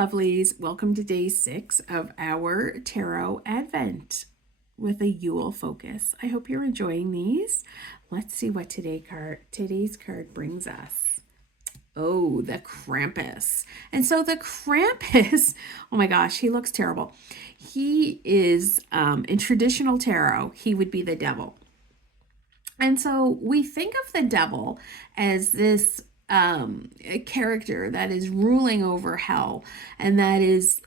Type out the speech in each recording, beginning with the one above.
lovelies. Welcome to day 6 of our Tarot Advent with a Yule focus. I hope you're enjoying these. Let's see what today's card brings us. Oh, the Krampus. And so the Krampus, oh my gosh, he looks terrible. He is, in traditional tarot, he would be the devil. And so we think of the devil as this a character that is ruling over hell and that is,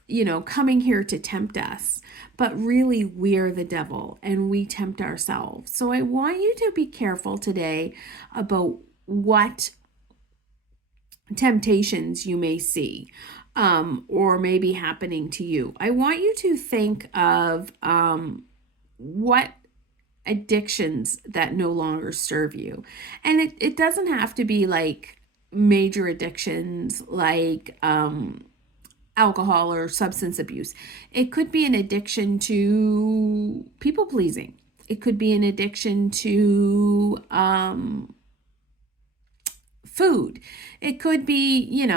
coming here to tempt us. But really, we're the devil and we tempt ourselves. So I want you to be careful today about what temptations you may see or may be happening to you. I want you to think of what addictions that no longer serve you. And it doesn't have to be like major addictions like alcohol or substance abuse. It could be an addiction to people pleasing. It could be an addiction to food. It could be,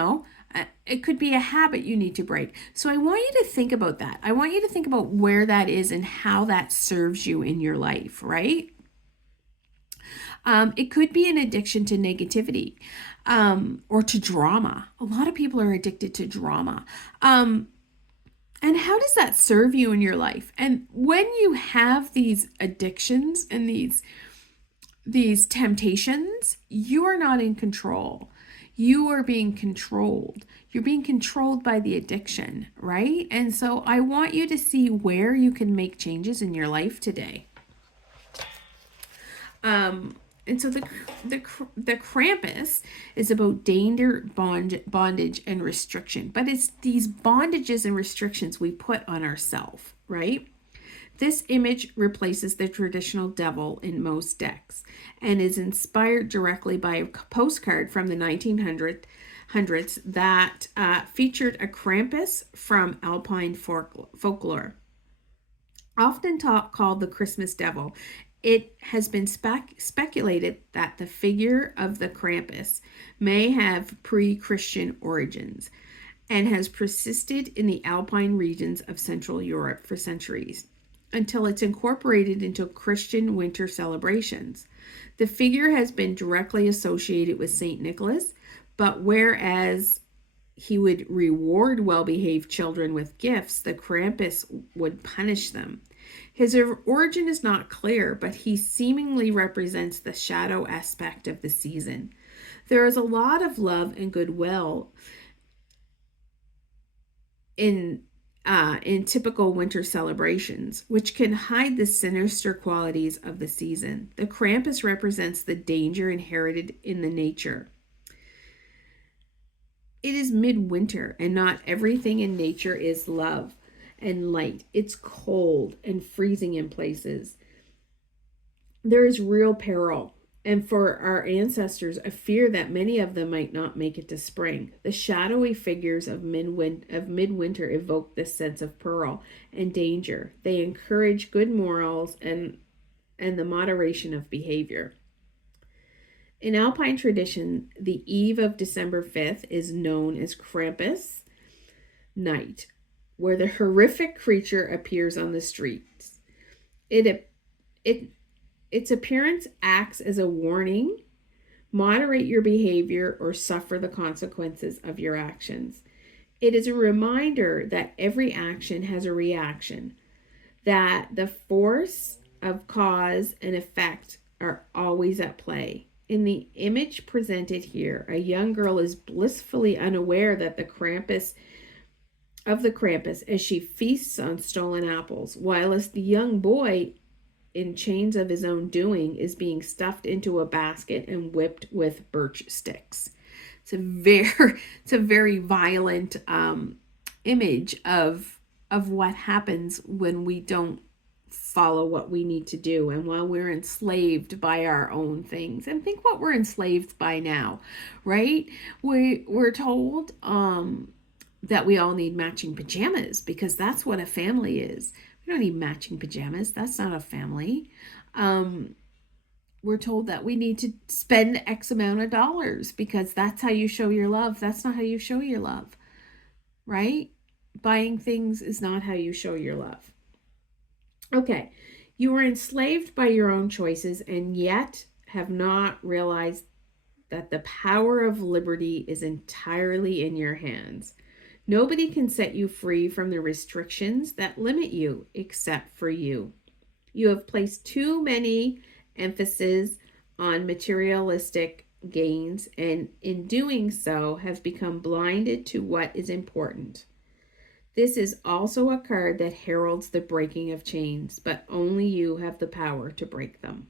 it could be a habit you need to break. So I want you to think about that. I want you to think about where that is and how that serves you in your life, right? It could be an addiction to negativity or to drama. A lot of people are addicted to drama. And how does that serve you in your life? And when you have these addictions and these temptations, you are not in control. You are being controlled. You're being controlled by the addiction, right? And so I want you to see where you can make changes in your life today. And so the Krampus is about danger, bondage, and restriction. But it's these bondages and restrictions we put on ourselves, right? This image replaces the traditional devil in most decks and is inspired directly by a postcard from the 1900s that featured a Krampus from Alpine folklore. Often called the Christmas devil, it has been speculated that the figure of the Krampus may have pre-Christian origins and has persisted in the Alpine regions of Central Europe for centuries, until it's incorporated into Christian winter celebrations. The figure has been directly associated with St. Nicholas, but whereas he would reward well-behaved children with gifts, the Krampus would punish them. His origin is not clear, but he seemingly represents the shadow aspect of the season. There is a lot of love and goodwill in typical winter celebrations, which can hide the sinister qualities of the season. The Krampus represents the danger inherited in the nature. It is midwinter, and not everything in nature is love and light. It's cold and freezing in places. There is real peril, and for our ancestors, a fear that many of them might not make it to spring. The shadowy figures of midwinter evoke this sense of peril and danger. They encourage good morals and the moderation of behavior. In Alpine tradition, the eve of December 5th is known as Krampus night, where the horrific creature appears on the streets. Its appearance acts as a warning: moderate your behavior or suffer the consequences of your actions. It is a reminder that every action has a reaction, that the force of cause and effect are always at play. In the image presented here, a young girl is blissfully unaware that the Krampus as she feasts on stolen apples, whilst the young boy, in chains of his own doing, is being stuffed into a basket and whipped with birch sticks. It's a very violent image of what happens when we don't follow what we need to do, and while we're enslaved by our own things. And think what we're enslaved by now, right? We're told that we all need matching pajamas because that's what a family is. We don't need matching pajamas. That's not a family. We're told that we need to spend X amount of dollars because that's how you show your love. That's not how you show your love. right? Buying things is not how you show your love. Okay, you were enslaved by your own choices and yet have not realized that the power of liberty is entirely in your hands. Nobody can set you free from the restrictions that limit you except for you. You have placed too many emphasis on materialistic gains and in doing so have become blinded to what is important. This is also a card that heralds the breaking of chains, but only you have the power to break them.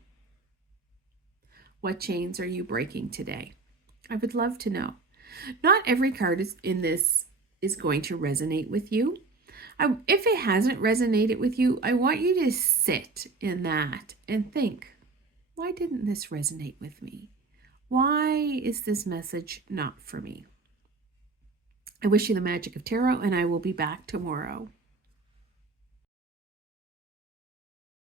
What chains are you breaking today? I would love to know. Not every card in this is going to resonate with you. If it hasn't resonated with you, I want you to sit in that and think, why didn't this resonate with me? Why is this message not for me? I wish you the magic of tarot, and I will be back tomorrow.